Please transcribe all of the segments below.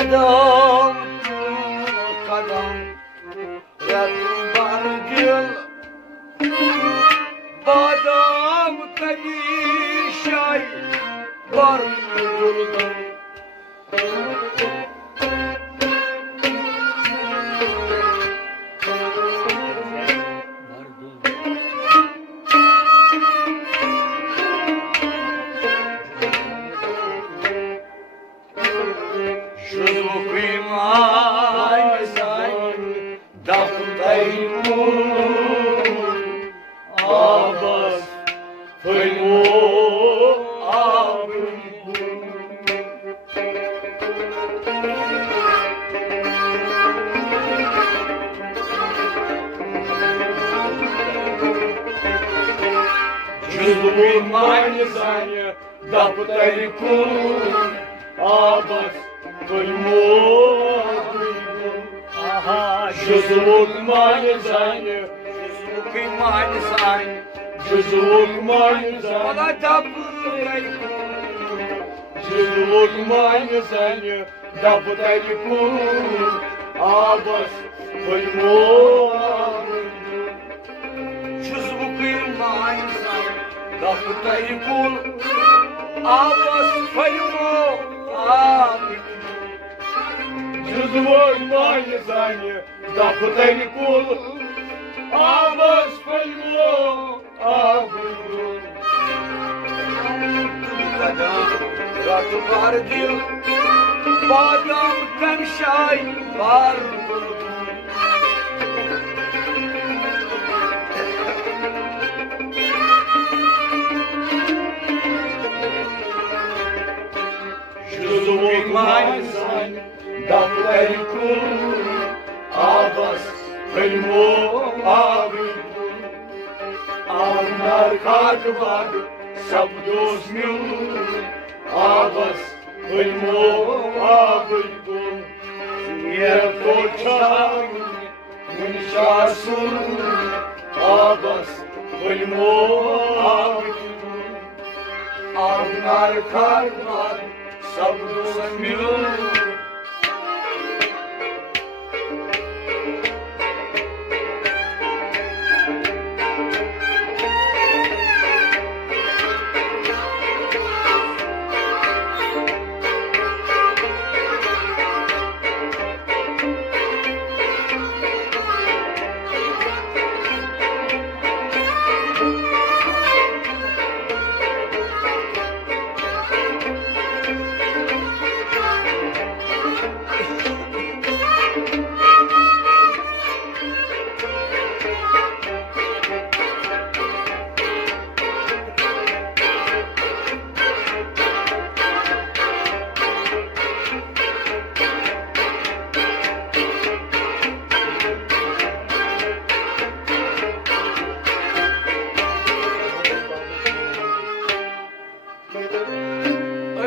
Kadam kadam Ratbar dil Badam tabi şay Var durdum Meine Sanje, da putariku, abas, pulmo, aha, juzuk meine Sanje, Juzuk meine Sanje, juzuk meine Sanje, Ola da putariku, juzuk meine Sanje, da putariku, abas, pulmo, Juzuk meine Sanje, da putariku, abas, pulmo, juzuk meine Sanje, da putariku, abas, pulmo, Kadam Ratbar dil Badam temşay Var durdum Juzuk meine Sanje, da putariku, abas, pulmo, Avnar kakvar, sabdos mil, abas, pulmo, Yerkoçan, Münşasun, abas, pulmo, Avnar karlar Sabdos mil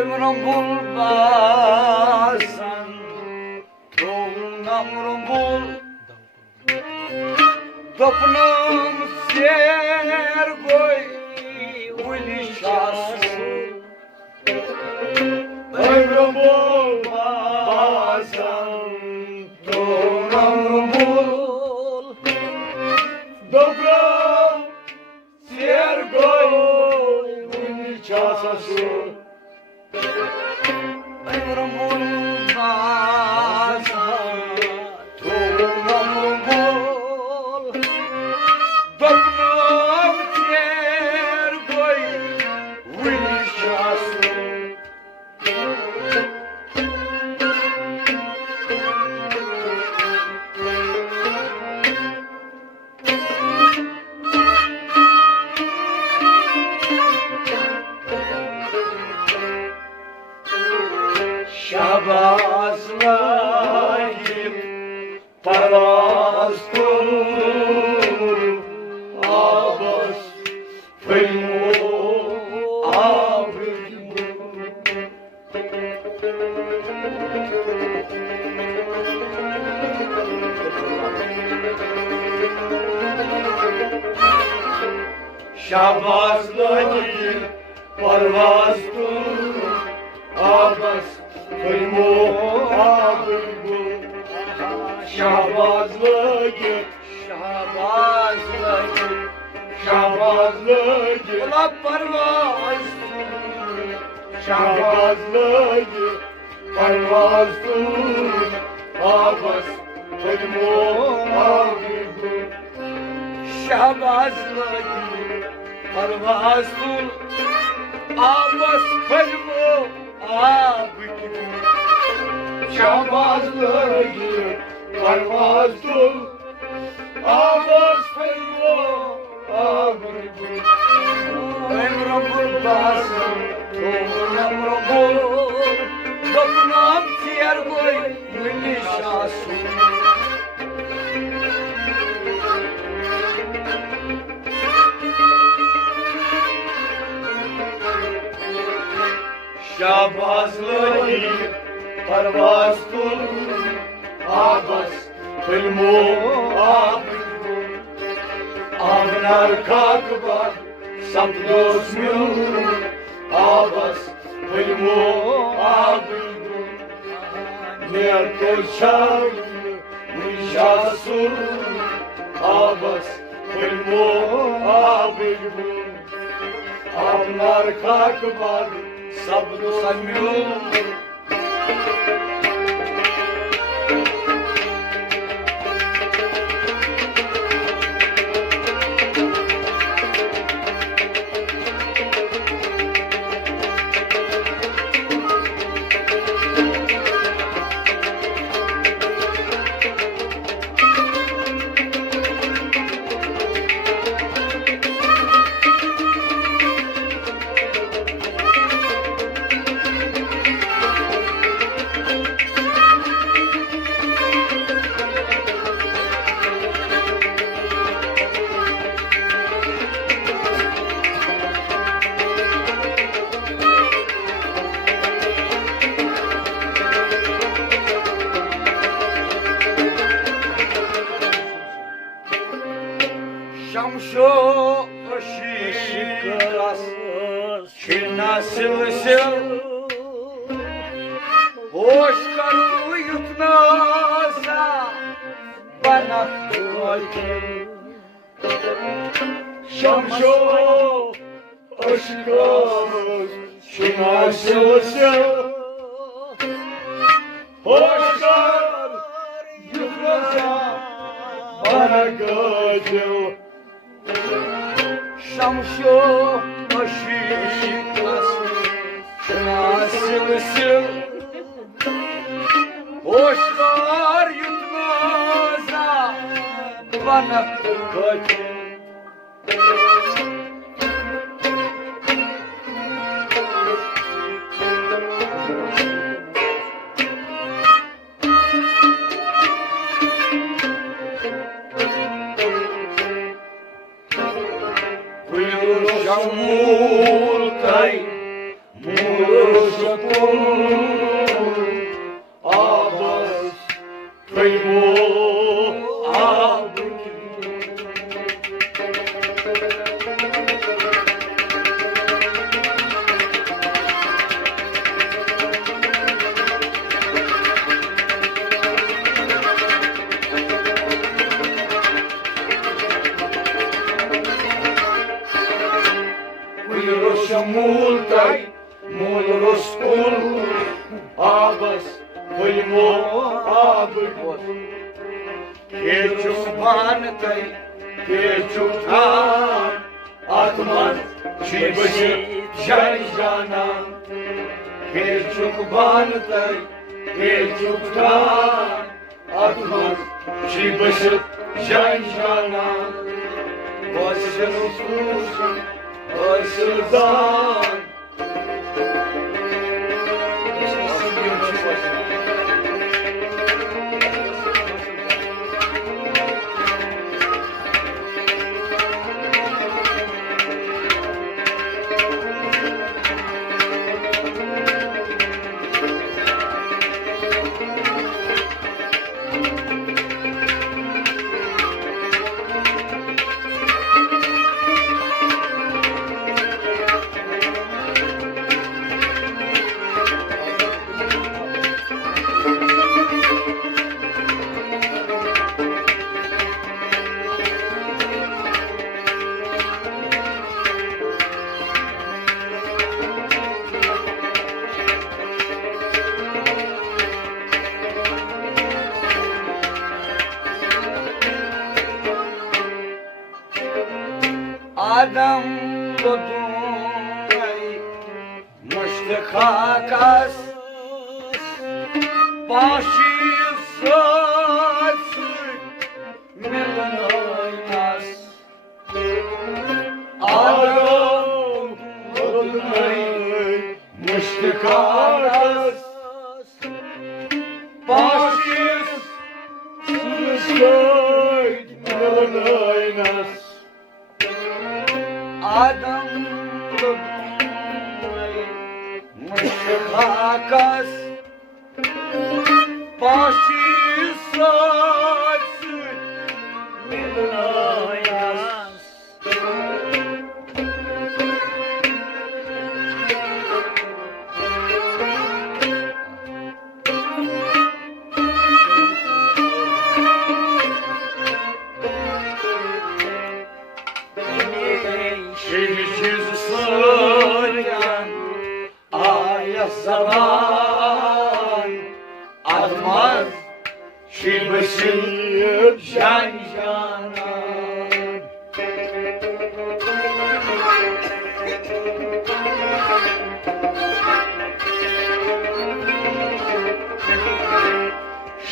Ömrüm bulmasan Doğumdan bul Topnum ser koy Ulişası ömrüm olmasan, Doğumdan bul добром сергой уничасасу. Ömrüm bulmasan Doğumdan bul Topnum ser koy Ulişası Şabazlayıp parastur Abbas Fıymu Abimu Şabazlayıp parastur Abbas Fılmo abılgul Şahbazlı git Şahbazlı git Şahbazlı git Ula parvaz Şahbazlı git Parvazdır Abbas Fılmo abılgul Şahbazlı git Parvazlı Abbas Fılmo abılgul Şahbazlı git Parvazdır Abbas Fılmo abılgul Emrum basım Emrum Dokunam tiyer boy Milli şasu Şahbazlı git Parvazdır Abbas Fılmo abılgul Avnar kakbar Sapdos mül Abbas Fılmo abılgul Nerto şarkı Nişasur Abbas Fılmo abılgul Avnar kakbar Sapdos mül Şamşo ışıklas ki nasılsın hoş karı yutmasa bana koyun Şamşo aşkımız şinasılsın Hoşlar yıkılsa bana gıcıl Şamşo ışıklas ki nasılsın hoşlar yutmasa bana koyun Multaj, mulșătul, Abbas, Fılmo abılgul Multaj, mulșătul, Abbas, Fılmo abılgul Keçuk banıtay Keçuktan atmaz çibaşı can cana Keçuk banıtay Keçuktan atmaz çibaşı can cana Başın usulsun başından Adam dodunay müştekakas başı saçı melanaynas Adam odunay müştekakas başı saçı melanaynas Adam dodunay müştekakas başı saçı melanaynas Şeymiş yüzü sıryan Aya zaman atmaz Şilbaşı can cana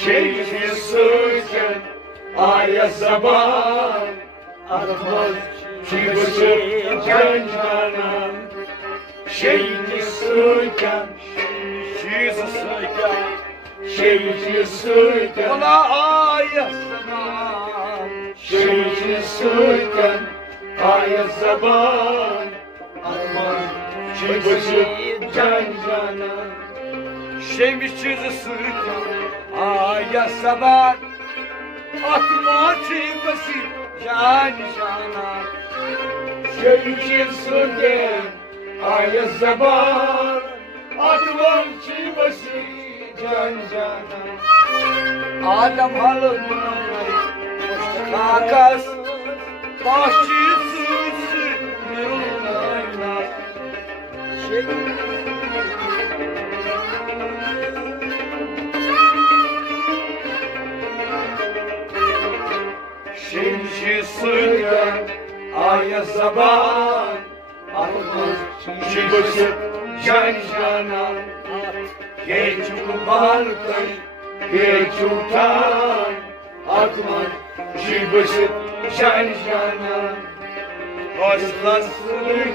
Şeymiş yüzü sıryan Aya zaman Atmaz Şilbaşı can canan Şeymiş sıryan Yüzü sıkan Şeymiş sıryan Ola aya zaman Şeymiş sıryan Aya zaman Atmaz Şilbaşı can canan Şeymiş yüzü sıkan Aya zaman Atma çiğbesi can cana Şeymiş sıryan Aya zaman Atmaz Şilbaşı can canan Adam halınay Kakas Başçısı Merunayna Şeymiş sıryan Aya zaman Atmaz Şilbaşı can canan Geç kumarkay Geç utan Atmaz Şilbaşı can canan Başlasın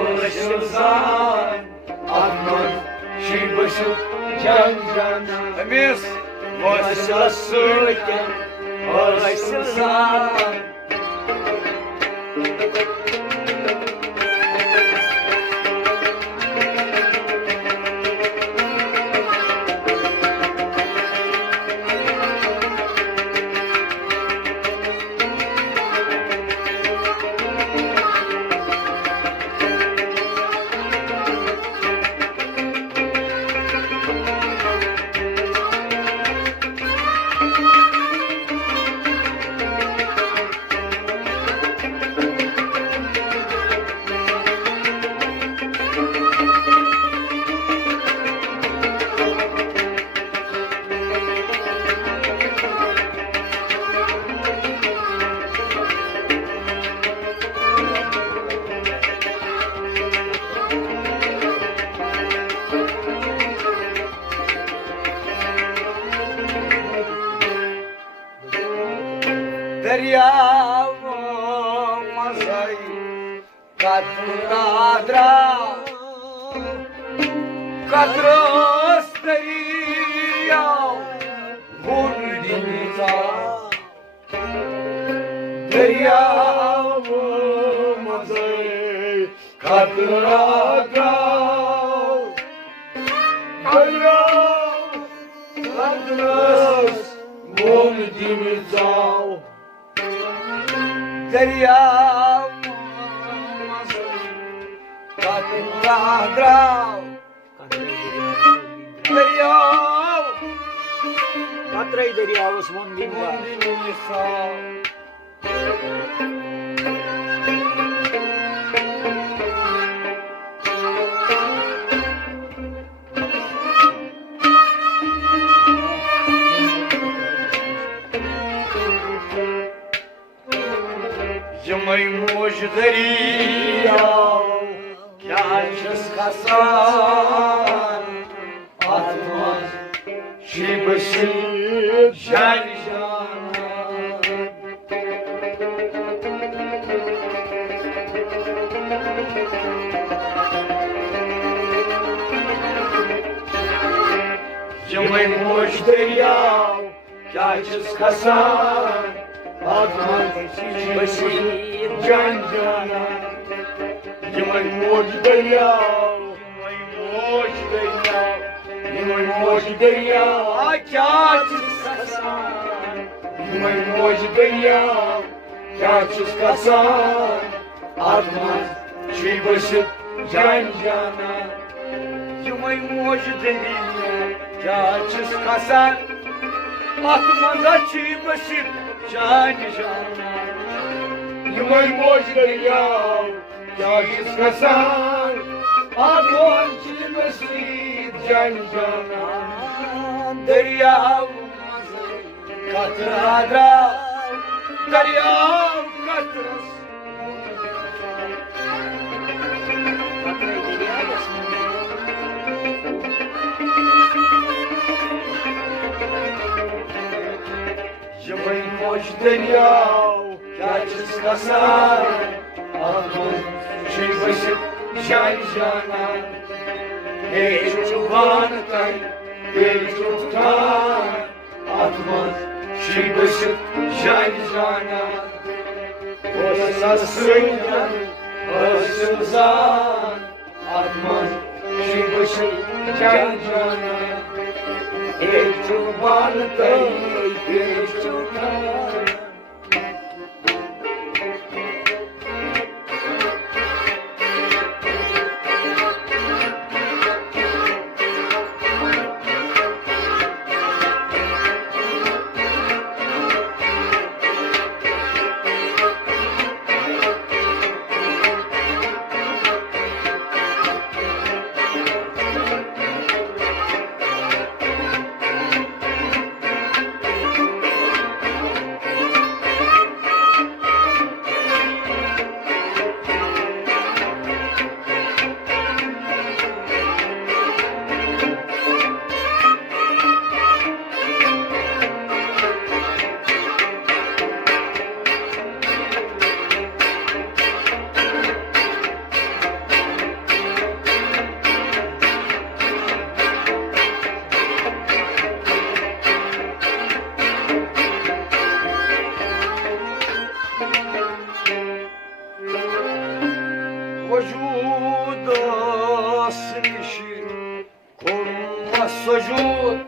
Ulaşırsan Atmaz Şilbaşı can canan Temiz Başlasın Başlasın Deryavu mazay Kadradra Kadros deriyav Vurdimiza Deryavu mazay Kadradra Kadros Vurdimizav Deryav mazay Kadradra Deryav Katray Deryavos Mondinva. Vurdimiza Yımay mujdariyam Kâşız kasan Atmaz Şibaşı Can cana Yımay mujdariyam Kâşız kasan Atmaz Şibaşı Can cana Yımay mujdariyam Yımay mujdariyam Kâşız kasan Yımay mujdariyam Kâşız kasan Atmaz Şibaşı Can cana Yımay mujdariyam Kâşız kasan Atmaz Şibaşı Can cana Yımay mujdariyam Kâşız kasan Atmaz Şibaşı Can cana Deryav Katrada Deryav Katras Yımay mujdariyam Kâşız kasan Atmaz Şibaşı Can cana Hey çoban tay Hey çoban Atmaz Şibaşı Can cana Boşasın Başımızdan Atmaz Şibaşı Can cana Hey çoban tay Hey çoban Vücuda silişir Korunmaz sucud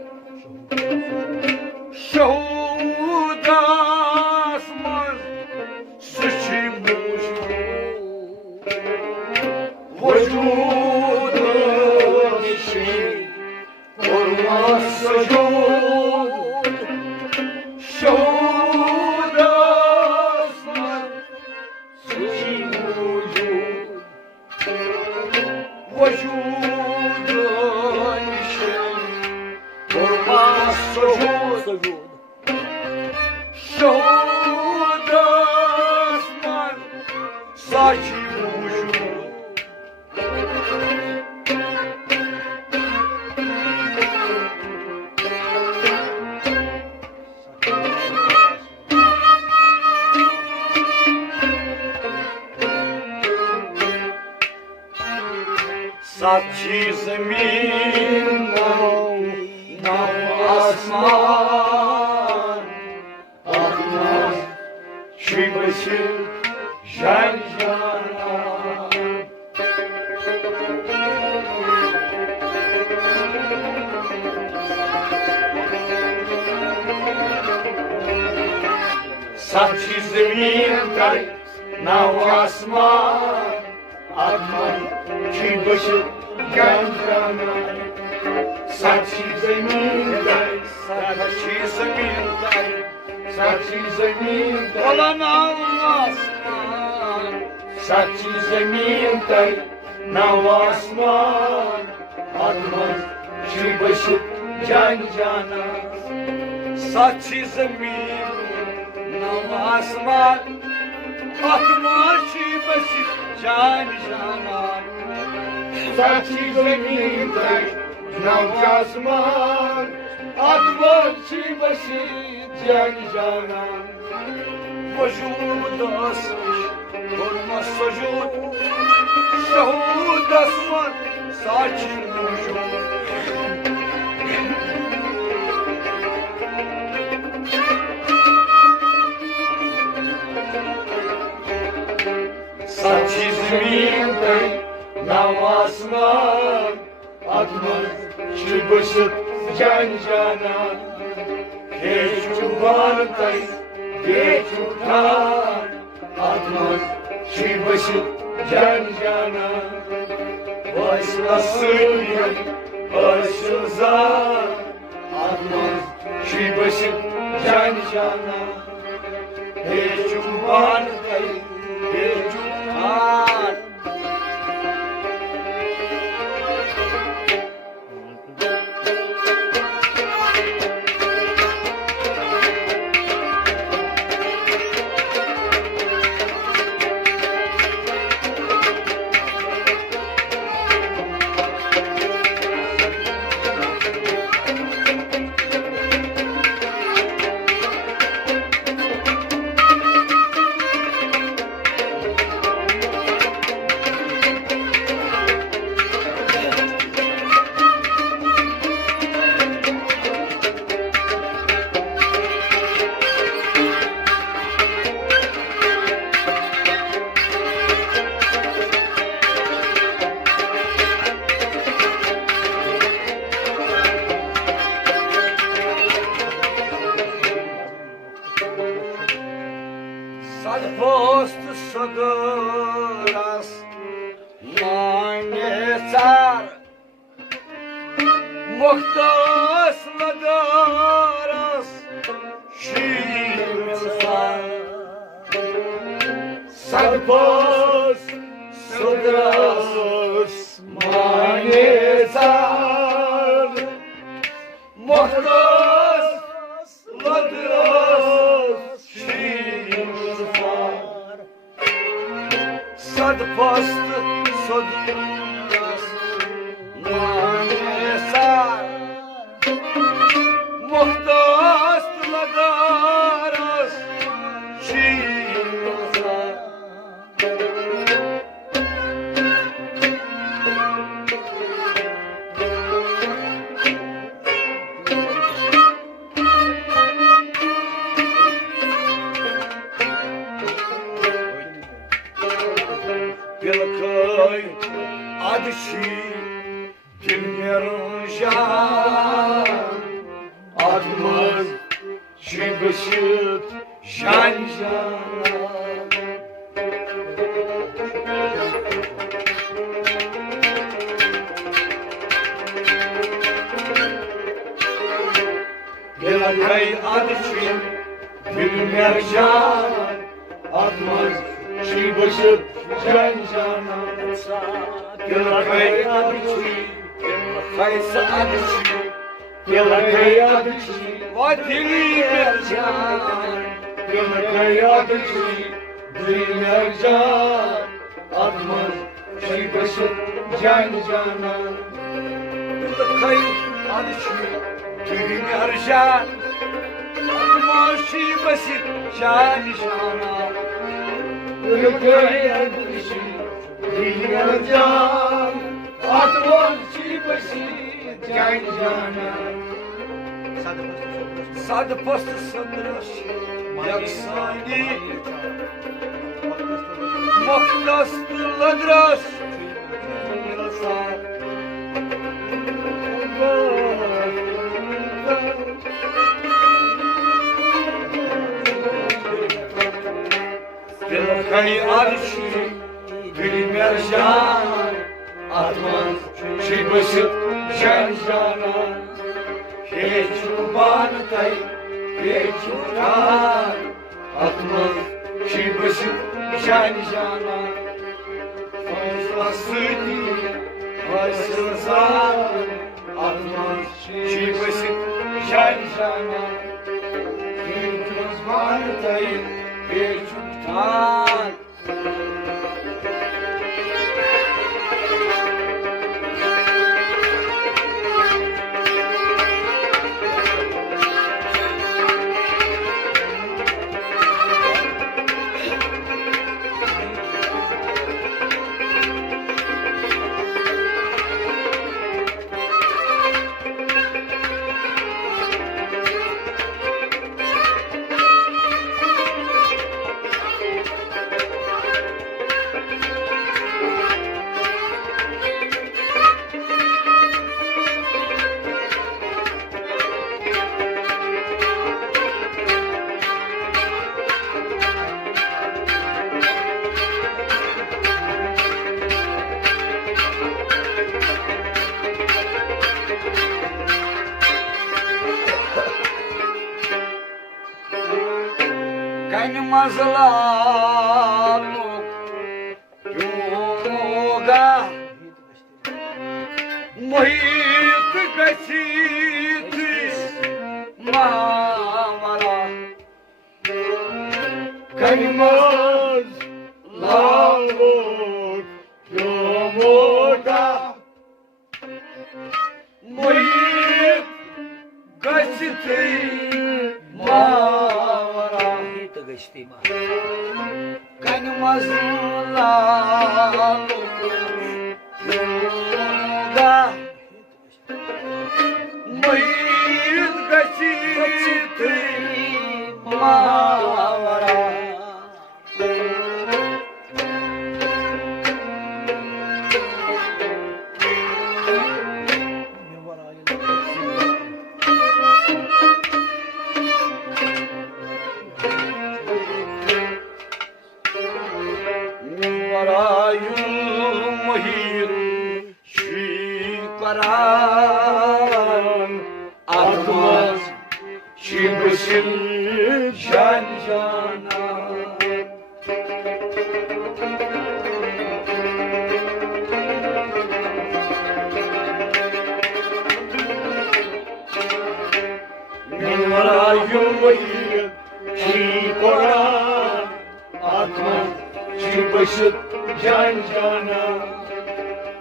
Şahuda asmaz Sıçı vücud Vücuda silişir Korunmaz sucud Şahuda asmaz Sıçı vücud Vücudun işin Durmaz sucud Şuhud asmaz Saçı vücud Saçı zemin Nav asman Atmaz Şibaşı Can cana Saçı zemin Nav asman Atmaz Şibaşı Can cana Saçı zeminde Saçı zeminde Saçı zeminde Olan Allah'tan Saçı zeminde Nav asman Atmaz Şibaşı Can cana Saçı zeminde Nav asman atmaz şibesi can canan. Saçı zemin taş, navç asman, atmaz çiğbaşı can canan. Vücudu asmış, olmaz sucud. Şahud asman, sakin vücud. Saçı zemin taş, navç asman, atmaz çiğbaşı can canan. Geç ulan taş, geç utan, atmaz çiğbaşı can canan. Başlasın başınıza, atmaz çiğbaşı can canan. Geç ulan taş, geç utan. Salpost sodoras manetar Muhtas ladaras şiirsa Sarpos sodras manetar, Muhtas ladaras Salpost sodoras manetar Muhtas ladaras şiirsa Белокой адыши Кельмеружан atmaz çiğbaşı can canan. Белокой адыши Bir mercan atmaz çiğbaşı can canan. Белокой адыши Хайса адыши Белокой адычи, Vadili mercan белокой адычи, bir mercan atmaz çiğbaşı can canan. Белокой адыши Dili mercan Atmaşı basit şan şana Белокой адычи, bir mercan atmaz çiğbaşı can canan. Сады просто содраш Як сани Махтасты ладраш Белокой арши Bir mercan atmaz çiğbaşı can canan. Hiç uban tay, hiç utan atmaz çiğbaşı can canan. Fazlası değil, fazlası atmaz çiğbaşı can canan. Hiç uban tay, Beşuktan Kaynımazlarlık yoga Muhit kasiti mavara Kaynımazlarlık yoga Muhit kasiti mavara Găștima. Kaynımazlarlık yoga Muhit kasiti mavara Atmaz şimdisin can cana Numarayım vahiyet ki Kur'an Atmaz şimdisin can cana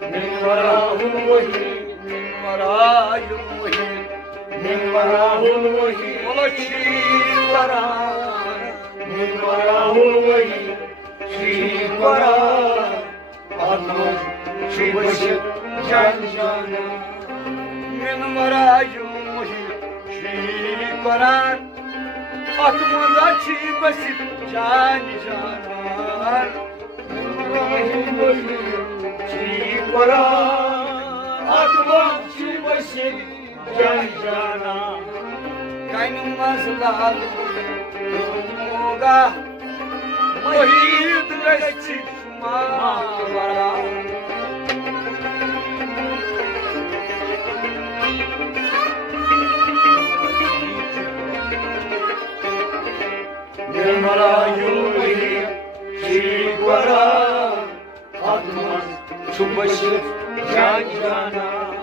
Numarayım vahiyet Numarayım vahiyet من وراه الوهي ولشي وراه من وراه الوهي شي وراه أطمس شي بشر جان جانا من وراه الوهي شي وراه أطمس شي بشر جان جانا من وراه الوهي شي وراه أطمس شي بشر Can cana kaynımazlarlık yoga Muhit kasiti mavara Numarayım vahiyet ki Kur'an Atmaz şimdisin can cana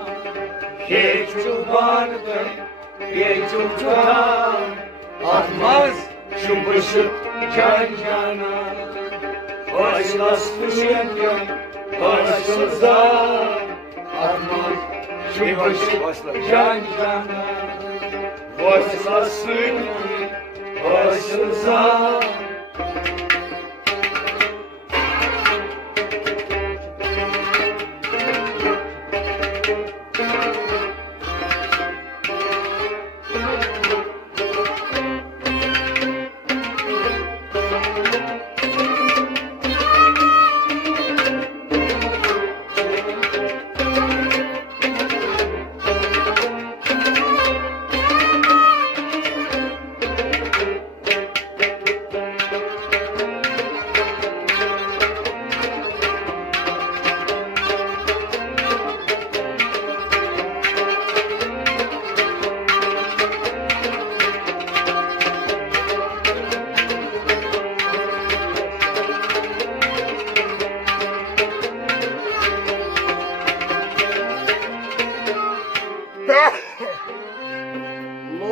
Hiç çubandı, hiç uçan Atmaz şu başı can cana Başlasmışken başsızdan Atmaz şu başı can cana Başlasmışken başsızdan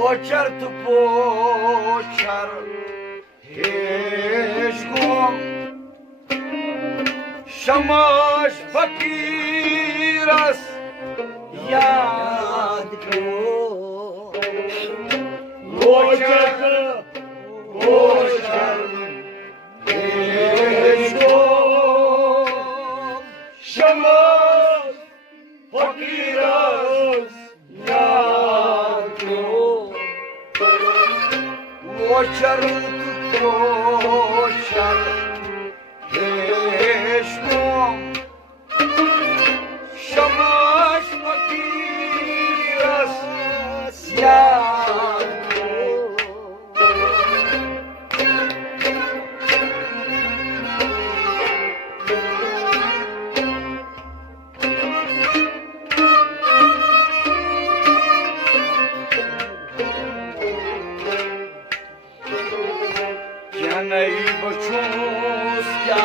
Lochar tu pochar Keşkom Şamaş fakiras याद करो Boşak Boşak Keşkom Şamaş fakiras Yâdro Boşak Boşak Keşkom Şamaş fakiras Yâdro Canay bachos kya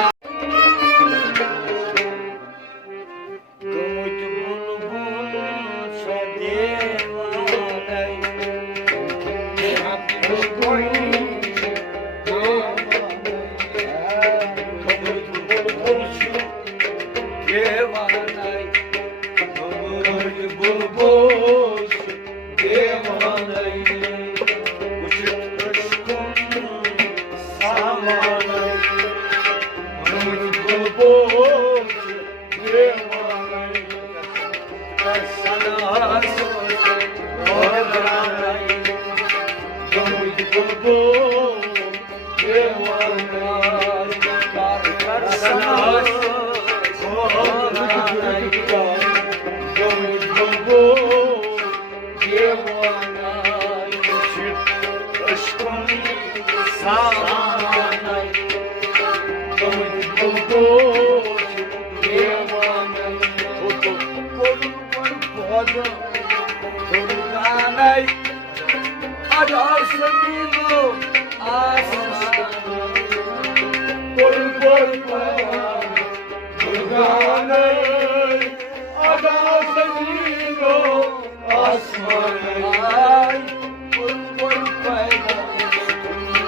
Kumut bulbul sa devanay Kumut bulbul sa devanay Kumut bulbul sa devanay Uçuk aşkım samanay Kumut bulbul sa devanay Sana söz oranay Kumut bulbul devanay Sana söz oranay Kumut bulbul devanay Süt aşkım samanay Kumut bulbul devanay Turganay Adarsınino asmanay Turganay Adarsınino asmanay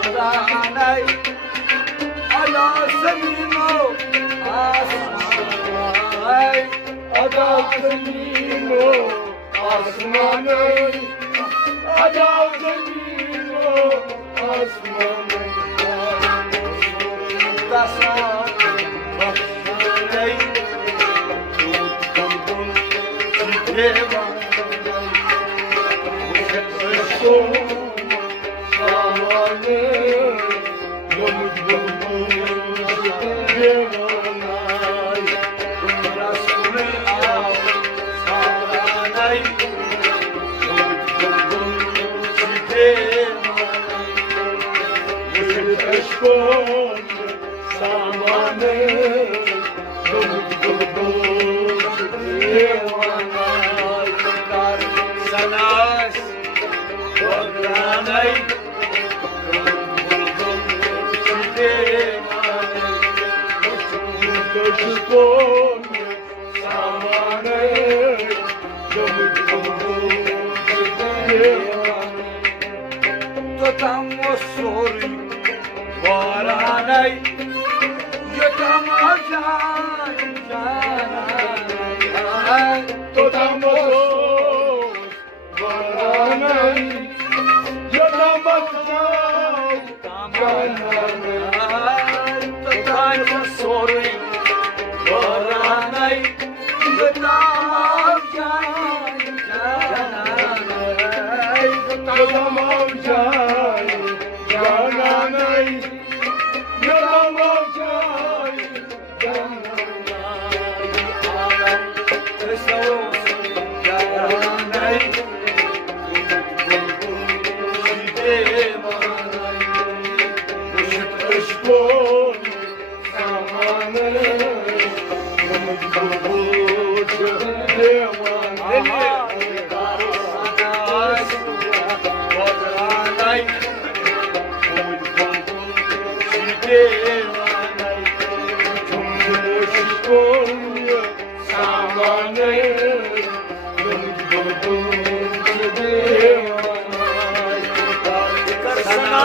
Turganay Adarsınino asmanay Adarsınino asmanay Adarsınino asmanay Dasan bakşanay Tutkumbul devanay Uçak aşkım samanay Kumut bulbul devanay Kumrasını al samanay Kumut bulbul devanay Uçak aşkım samanay Kumut bulbul devanay Kar sana Vagranay Kumut bulbul devanay Uçak aşkım samanay Kumut bulbul devanay Totam o soruyu varanay Yotam acan canay Totam o varanay Yotam acan canay Totam o soruyu varanay Yotam acan canay Totam acan canay Yotam acan canay Alam esavros canay Kumut bulbul devanay Uçuk aşkım samanay Kumut bulbul devanay Vagranay Kumut bulbul devanay Kumut aşkım samanay Kumut bulbul devanay Sana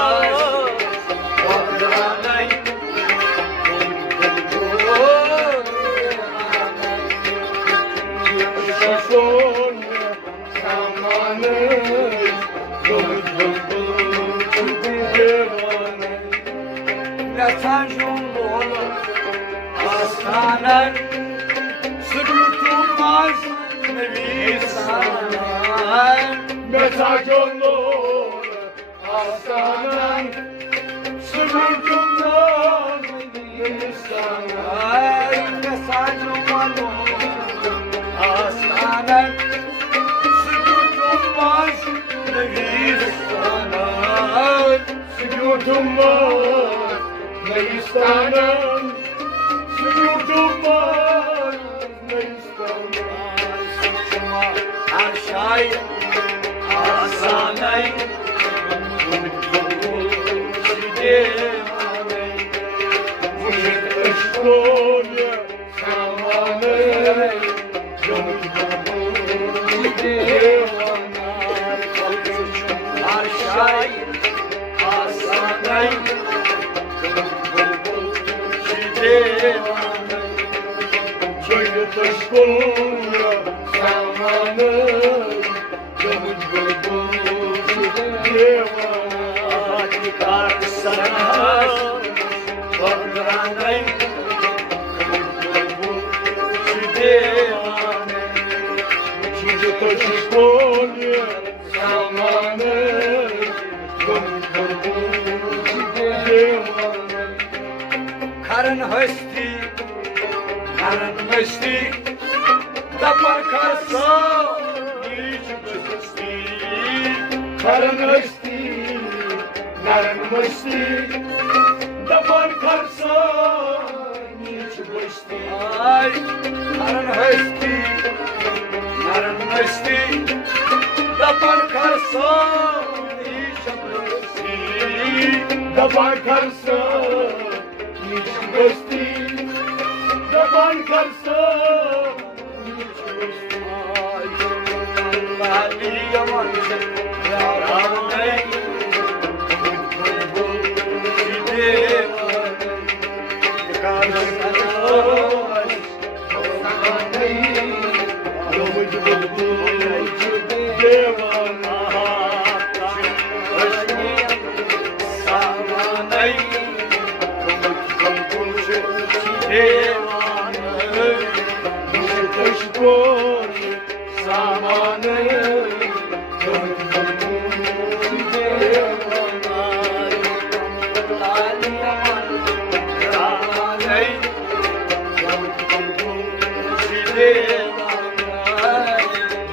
Aslanın sürtülmez Nevisan Mesaj olur aslanın sürtünmez Nevisan Ay mesajım olur Aslanın sürtülmez Nevisan Sükutum var Nevistan'ım Sükutum var Nevistan'ım Suçuma her şey Aslanın Vücut eşkoya Samanı Her şey Aslanın Köyde eşkoya Samanı Yamut Hadi karsana Varlanay Köyde eşkoya Samanı Karın hösti Tapar karsa Niç hösti Karın östi, narın östi, Dapar karsa, niç bışti. Ay karın hösti Tapar karsa Niç hösti Dapar karsa, niç bışti. Dapar karsa, niç bışti. Allah'ı yaman Yaranay Gidim Karsana Yolcu bulbul, devana. Samanay Vücut eşkoya Samanı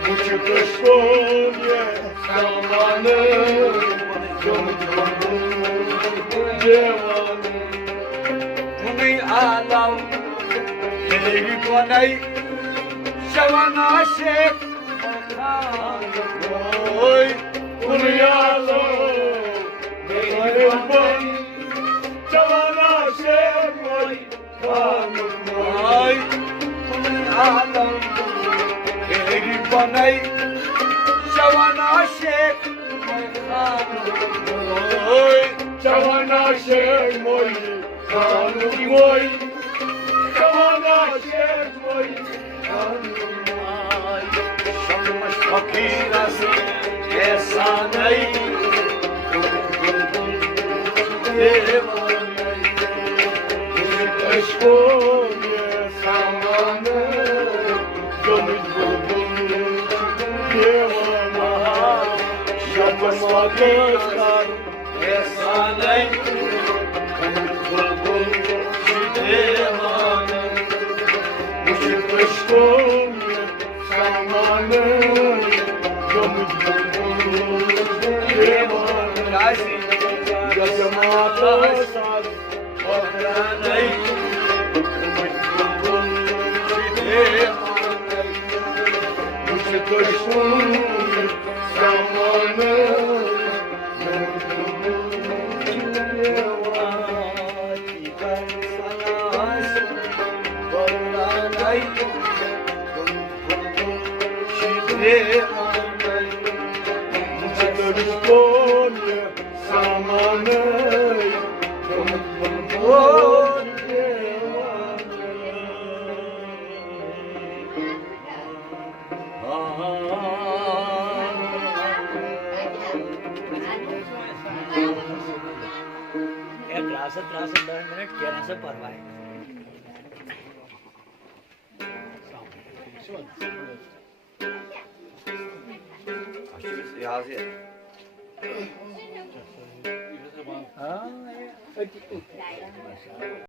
Buçuk eşkoya Samanı alam Heri konay Şavana şek Oy Kuryalo Bekarım Çavana şemoy Kanım Ay alam Heri konay Şavana şek Oy Çavana şemoy Kanım moy Çavana şemoy Kanım Şanmış fakirası Esanay Eşkoya Samanı Gömüz bulbul Devana Yapamadılar Esanay Bulbul Şidemanı Buçuk eşkoya Samanı Gömüz bulbul Devana Gazi Yapamadılar Vakranay Bulbul Şidemanı Buçuk eşkoya Samanı Gömüz bulbul Konya Samanı ત્રાસઠ 10 મિનિટ ક્યારે પરવાય Aşırı yazı. Ah,